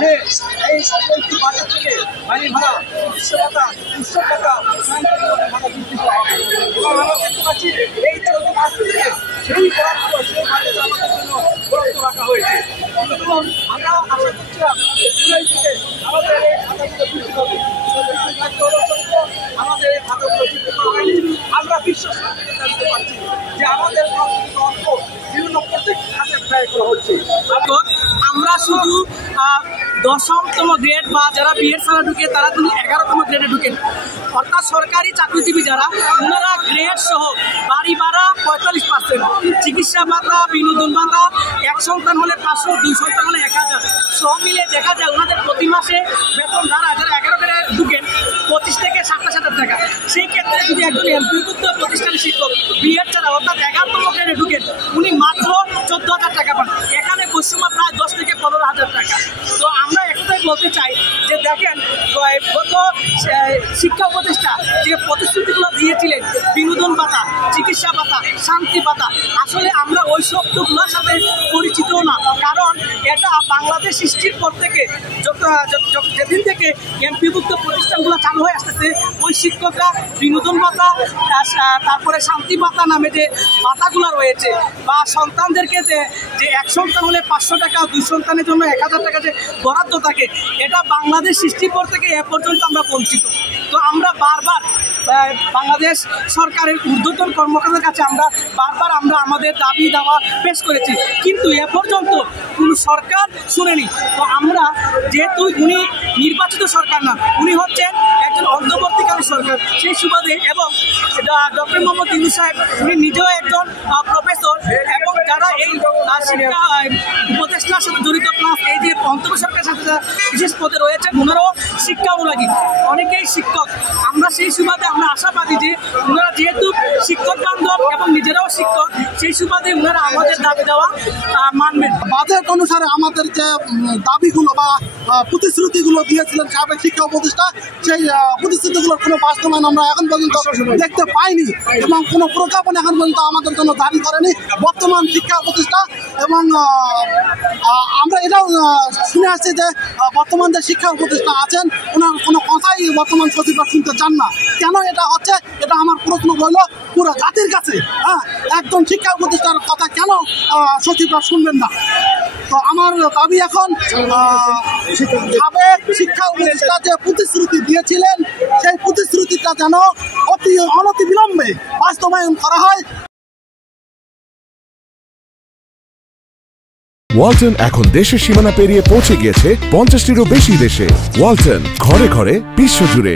যে এই সকলটি বাজার থেকে বাড়ি ভাড়া, চিকিৎসা ভাতা, উৎসব ভাতা, ভাড়া বৃদ্ধি করা হবে। এবং আমরা দেখতে পাচ্ছি এই চলতি মাস থেকে সেই বরাদ্দ সেই বাজেট আমাদের জন্য বরাদ্দ রাখা হয়েছে। এবং আমরা আশা করছিলাম জুলাই থেকে আমাদের এই খাতাগুলো বৃদ্ধি হবে। আমাদের এই খাতাগুলো বৃদ্ধি করা হয়নি। আমরা বিশ্বাস জানতে পারছি যে আমাদের অর্থ বিভিন্ন প্রত্যেক খাতে ব্যয় করা হচ্ছে। আমরা শুধু 10তম গ্রেড বা যারা বিএড ছাড়া ঢুকে তারা তিনি 11তম গ্রেডে ঢুকেন, অর্থাৎ সরকারি চাকরিজীবী যারা ওনারা গ্রেড সহ বাড়ি ভাড়া 45%, চিকিৎসা ভাতা, বিনোদন ভাতা, 1 সন্তান হলে 500, 2 সন্তান হলে 1000, সব মিলে দেখা যায় ওনাদের প্রতি মাসে বেতন যারা 11 গ্রেডে ঢুকেন 25 থেকে 27,000 টাকা। সেই ক্ষেত্রে যদি একজন এমপিভুক্ত প্রতিষ্ঠানের শিক্ষক বিএড ছাড়া অর্থাৎ 11তম গ্রেডে ঢুকেন উনি মাত্র 14,000 টাকা পান। এখানে বৈষম্য প্রায় 10 থেকে 15,000 টাকা। তো আমরা একটাই বলতে চাই যে দেখেন গত শিক্ষা উপদেষ্টা যে প্রতিশ্রুতিগুলো দিয়েছিলেন, বিনোদন ভাতা, চিকিৎসা ভাতা, শান্তি ভাতা, আসলে আমরা ওই শব্দগুলোর সাথে পরিচিত না। কারণ এটা বাংলাদেশ সৃষ্টির পর থেকে যেদিন থেকে এমপিভুক্ত প্রতিষ্ঠানগুলো চালু হয়ে আসতেছে ওই শিক্ষকরা বিনোদন ভাতা, তারপরে শান্তি ভাতা নামে যে ভাতাগুলো রয়েছে বা সন্তানদেরকে যে 1 সন্তান হলে 500 টাকা, 2 সন্তানের জন্য 1000 টাকা যে বরাদ্দ থাকে, এটা বাংলাদেশ সৃষ্টির পর থেকে এ পর্যন্ত আমরা বঞ্চিত। তো আমরা বারবার বাংলাদেশ সরকারের ঊর্ধ্বতন কর্মকর্তাদের কাছে বারবার আমাদের দাবি দাওয়া পেশ করেছি, কিন্তু এ পর্যন্ত কোনো সরকার শুনেনি। তো আমরা যেহেতু উনি নির্বাচিত সরকার না, উনি হচ্ছেন একজন অন্তর্বর্তীকালীন সরকার, সেই সুবাদে এবং ডক্টর মোহাম্মদ ইউনূস সাহেব উনি নিজেও একজন প্রফেসর এবং যারা এই শিক্ষা উপদেষ্টার সাথে জড়িত প্লাস এই যে অন্তর্বর্তী সরকারের সাথে বিশেষ পদে রয়েছেন ওনারাও শিক্ষা অনুরাগী, অনেকেই শিক্ষক। আমরা সেই সুবাদে আমরা আশাবাদী যে ওনারা যেহেতু শিক্ষক বান্ধব এবং নিজেরাও শিক্ষক, সেই সুবাদে ওনারা আমাদের দাবি দেওয়া মানবেন। বাজেট অনুসারে আমাদের যে দাবিগুলো বা প্রতিশ্রুতিগুলো দিয়েছিলেন সাবেক শিক্ষা উপদেষ্টা, সেই প্রতিশ্রুতিগুলোর কোনো বাস্তবায়ন আমরা এখন পর্যন্ত দেখতে পাইনি এবং কোনো প্রজ্ঞাপন এখন পর্যন্ত আমাদের জন্য জারি করেনি বর্তমান শিক্ষা উপদেষ্টা। এবং আমরা এটাও শুনে আসছি যে বর্তমান যে শিক্ষা উপদেষ্টা আছেন ওনার কোনো কথাই বর্তমান সচিবরা শুনতে চান না। কেন এটা হচ্ছে, এটা আমার প্রশ্ন রইল পুরো জাতির কাছে। একজন শিক্ষা উপদেষ্টার কথা কেন সচিবরা শুনবেন না? তো আমার দাবি এখন সাবেক শিক্ষা উপদেষ্টা যে প্রতিশ্রুতি দিয়েছিলেন সেই প্রতিশ্রুতিটা যেন অনতিবিলম্বে বাস্তবায়ন করা হয়। ওয়ালটন এখন দেশের সীমানা পেরিয়ে পৌঁছে গিয়েছে 50টিরও বেশি দেশে। ওয়ালটন, ঘরে ঘরে বিশ্বজুড়ে।